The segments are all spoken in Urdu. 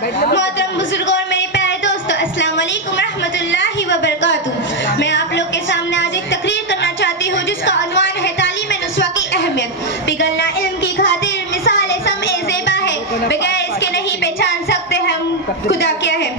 بعد محترم بزرگوں اور میرے پیارے دوستوں، السلام علیکم ورحمۃ اللہ وبرکاتہ۔ میں آپ لوگ کے سامنے آج ایک تقریر کرنا چاہتی ہوں جس کا عنوان ہے تعلیم نسواں کی اہمیت۔ پگھلنا علم کی خاطر مثال سمع زیبا ہے، بغیر اس کے نہیں پہچان سکتے ہم خدا کیا ہے۔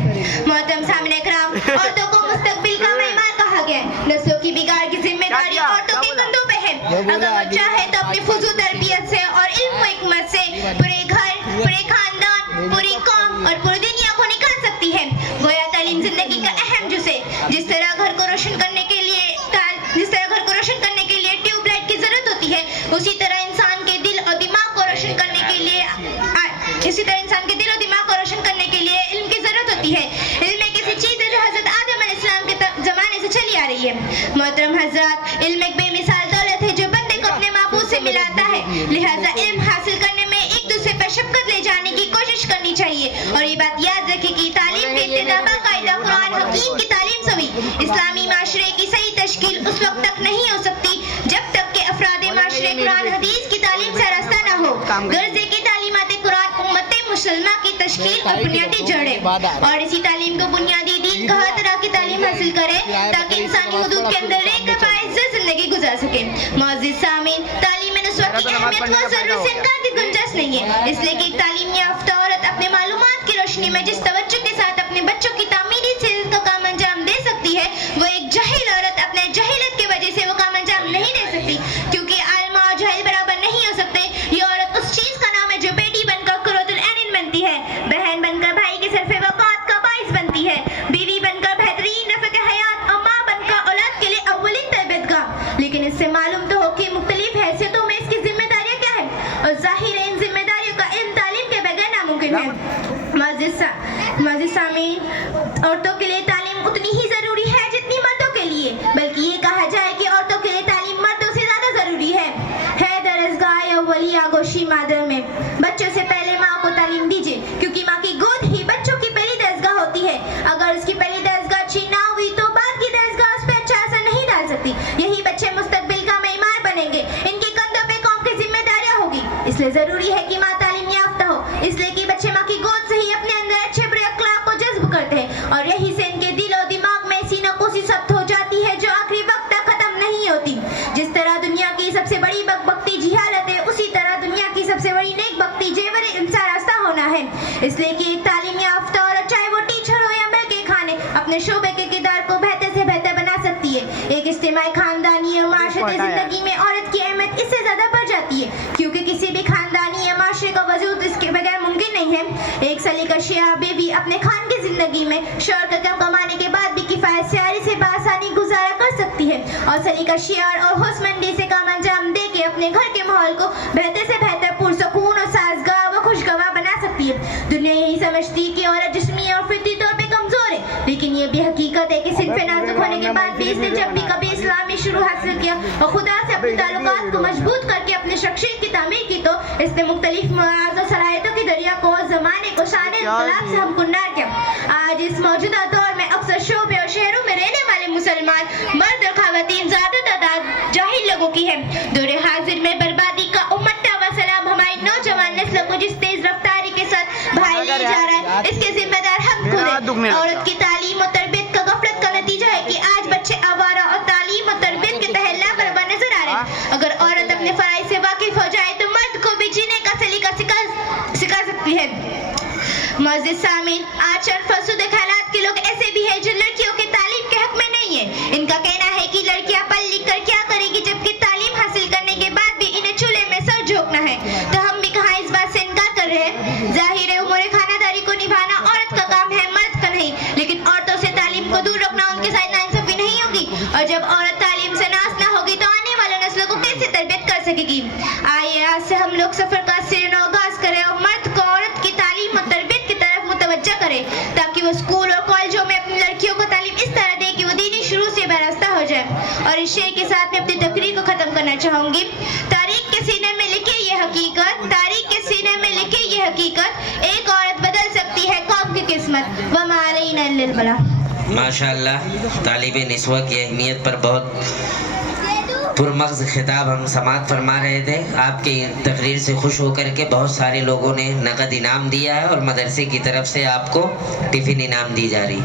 محترم سامعین کرام، عورتوں کو مستقبل کا معمار کہا گیا ہے۔ نسلوں کی بگاڑ کی ذمہ داری عورتوں کے کندھوں پہ ہے۔ اگر وہ چاہے تو اپنی فضول تربیت سے اور علم و حکمت سے پورے گھر، پورے خاندان، پوری قوم اور پوری دنیا کو نکال سکتی ہے۔ گویا تعلیم زندگی کا اہم جز ہے۔ جس طرح گھر کو روشن کرنے کے لیے ٹیوب لائٹ کی ضرورت ہوتی ہے، اسی طرح انسان کے دل اور دماغ کو روشن کرنے کے لیے علم کی ضرورت ہوتی ہے۔ علم ایک ایسی چیز ہے جو حضرت آدم علیہ السلام کے زمانے سے چلی آ رہی ہے۔ محترم حضرات، علم ایک بے مثال دولت ہے جو بندے کو اپنے معبود سے ملاتا ہے، لہذا علم حاصل کرنے میں ایک دوسرے پر شفقت لے جانے کی کوشش کرنی چاہیے۔ اور یہ بات یاد رکھیں کہ تعلیم کی ابتدا باقاعدہ قرآن حکیم کی تعلیم سے ہوئی۔ اسلامی معاشرے کی صحیح تشکیل اس وقت تک نہیں ہو سکتی جب تک کہ افراد معاشرے قرآن حدیث کی تعلیم سے آراستہ نہ ہو۔ غرضے کی تعلیمات قرآن امت مسلمہ کی تشکیل اور بنیادی جڑ ہے، اور اسی تعلیم کو بنیادی دین کا ہر طرح کی تعلیم حاصل کرے تاکہ انسانی حدود کے اندر رہ کر باعزت زندگی گزار سکے۔ معزز سامعین، تعلیم نسواں کی اہمیت و ضرورت سے انکار کی گنجائش نہیں ہے، اس لیے کہ ایک تعلیم یافتہ عورت اپنے معلومات کی روشنی میں جس توجہ کے ساتھ اپنے بچوں کی تعمیری صحت کا کام انجام دے سکتی ہے، وہ ایک جاہل عورت اپنے جہالت کی وجہ سے وہ کام انجام نہیں دے سکتی، کیونکہ عالمہ اور جاہل برابر نہیں ہو سکتے۔ یہ عورت اس چیز کا نام ہے جو بیٹی بن کر قرۃ العین بنتی ہے، بہن بن کر بھائی کے سر وقات کا باعث بنتی ہے، بیوی بن کر بہترین رفیق حیات اور ماں بن کر اولاد کے لیے اولین تربیت گاہ۔ لیکن اس سے معلوم تو ہو کہ مختلف حیثیتوں میں اس کی ذمہ داریاں کیا ہیں، اور ظاہر ہے ان ذمہ داریوں کا علم تعلیم کے بغیر ناممکن ہے۔ معزز سامعین، عورتوں کے لیے تعلیم اتنی ہی ضروری ہے جتنی مردوں کے لیے، بلکہ یہ کہا جائے کہ عورتوں کے لیے تعلیم مردوں سے زیادہ ضروری ہے۔ درسگاہ اولیہ گوشی مادر میں بچوں سے پہلے ماں کو تعلیم دیجیے، کیونکہ ماں کی گود ہی بچوں کی پہلی درسگاہ ہوتی ہے۔ اگر اس کی پہلی درسگاہ اچھی نہ ہوئی تو بعد کی درسگاہ اس پہ اچھا اثر نہیں ڈال سکتی۔ یہی بچے مستقبل کا معمار بنیں گے، ان کے کندھوں پہ قوم کی ذمہ داریاں ہوگی۔ اس لیے ضروری ہے کہ ماں تعلیم یافتہ ہو، اس لیے کہ بچے ماں کی گود سے ہی اپنے اندر اچھے برے اخلاق کو جذب کرتے ہیں، اور یہی سے ان کے دل اور دماغ میں ایسی نقوصی ثبت ہو جاتی ہے جو آخری وقت تک ختم نہیں ہوتی۔ جس طرح دنیا کی سب سے بڑی بدبختی جہالت ہے، اسی طرح دنیا کی سب سے بڑی نیک بختی جیور انسان راستہ ہونا ہے۔ اس لیے کہ ایک تعلیم یافتہ عورت، چاہے وہ ٹیچر ہو یا مل کے کھانے، اپنے شعبے کے کردار کو بہتر سے بہتر بنا سکتی ہے۔ ایک اجتماعی، خاندانی اور معاشرتی زندگی میں عورت کی اہمیت اس سے زیادہ بڑھ جاتی ہے، کیونکہ کسی بھی خاندانی یا معاشرے کا وجود اس کے بغیر ممکن نہیں ہے۔ ایک سلیقہ بیوی اپنے خان کی زندگی میں شوہر کا کم کمانے کے بعد بھی کفایت سیاری سے بآسانی گزارا کر سکتی ہے، اور سلیقہ شیار اور ہوشمندی سے کام انجام دے کے اپنے گھر کے ماحول کو بہتر سے بہتر پرسکون اور سازگار و خوشگوار بنا سکتی ہے۔ دنیا یہی سمجھتی کہ عورت جسمی اور فطری طور پہ کمزور ہے، لیکن یہ بھی حقیقت ہے کہ صنف نازک ہونے کے بعد بھی اس نے جب بھی کبھی اسلامی شروع حاصل کیا اور خدا سے اپنے تعلقات کو مضبوط کر کے اپنے شخصیت کی تعمیر کی، تو اس نے مختلف مواعظ و صلاحیتوں کی دریا کو اور زمانے کو شان انقلاب سے ہمکنار کیا۔ آج اس موجودہ دور میں اکثر شعبے اور شہروں میں رہنے والے مسلمان مرد اور خواتین زیادہ تعداد جاہل لوگوں کی ہے۔ دور حاضر میں بربادی کا امٹا و سلام ہماری نوجوان نسل کو جس تیز رفتاری کے ساتھ بھائی لے جا رہا ہے، اس کے ذمہ دار ہم خود ہیں۔ عورت کی تعلیم اور تربیت کا غفلت کا نتیجہ ہے کہ آج بچے آوارہ اور تعلیم اور تربیت کے تحت لاپرواہ نظر آ رہے ہیں۔ اگر عورت اپنے فرائض سے واقف ہو جائے تو مرد کو بھی جینے کا سلیقہ سکھا سکتی ہے۔ معزز سامعین، آج چند فرسودہ خیالات کے لوگ ایسے بھی ہیں جو لڑکیوں کی تعلیم کے حق میں نہیں ہیں۔ ان کا کہنا ہے کہ لڑکیاں پڑھ لکھ کر کیا کرے گی، جبکہ تعلیم حاصل کرنے کے بعد بھی انہیں چولہے میں سر جھونکنا ہے۔ تو ہم بھی کہاں اس بات سے انکار کر رہے ہیں؟ ظاہر ہے امور خانہ داری کو نبھانا عورت کا کام ہے، مرد کا نہیں، لیکن عورتوں سے تعلیم کو دور رکھنا ان کے ساتھ ناانصافی نہیں ہوگی، اور جب عورت تعلیم سے ناز نہ ہوگی تو آنے والے نسلوں کو کیسے تربیت کر سکے گی؟ آئیے آج سے ہم لوگ سفر کا سر آغاز کریں اور مرد کو عورت کی تعلیم اور تربیت کی طرف متوجہ کریں، تاکہ وہ اسکول اور کالجوں میں اپنی لڑکیوں کو تعلیم اس طرح دے کہ وہ دینی شروع سے وابستہ ہو جائے۔ اور اس شعر کے ساتھ میں اپنی تقریر کو ختم کرنا چاہوں گی۔ تاریخ کے سینے میں لکھے یہ حقیقت، تاریخ کے سینے میں لکھے یہ حقیقت، ایک عورت بدل سکتی ہے قوم کی قسمت۔ وما علینا الا البلاغ۔ ماشاءاللہ، تعلیم نسواں کی اہمیت پر بہت پرمغز خطاب ہم سماعت فرما رہے تھے. آپ کی تقریر سے خوش ہو کر کے بہت سارے لوگوں نے نقد انعام دیا ہے اور مدرسے کی طرف سے آپ کو ٹفن انعام دی جا رہی ہے.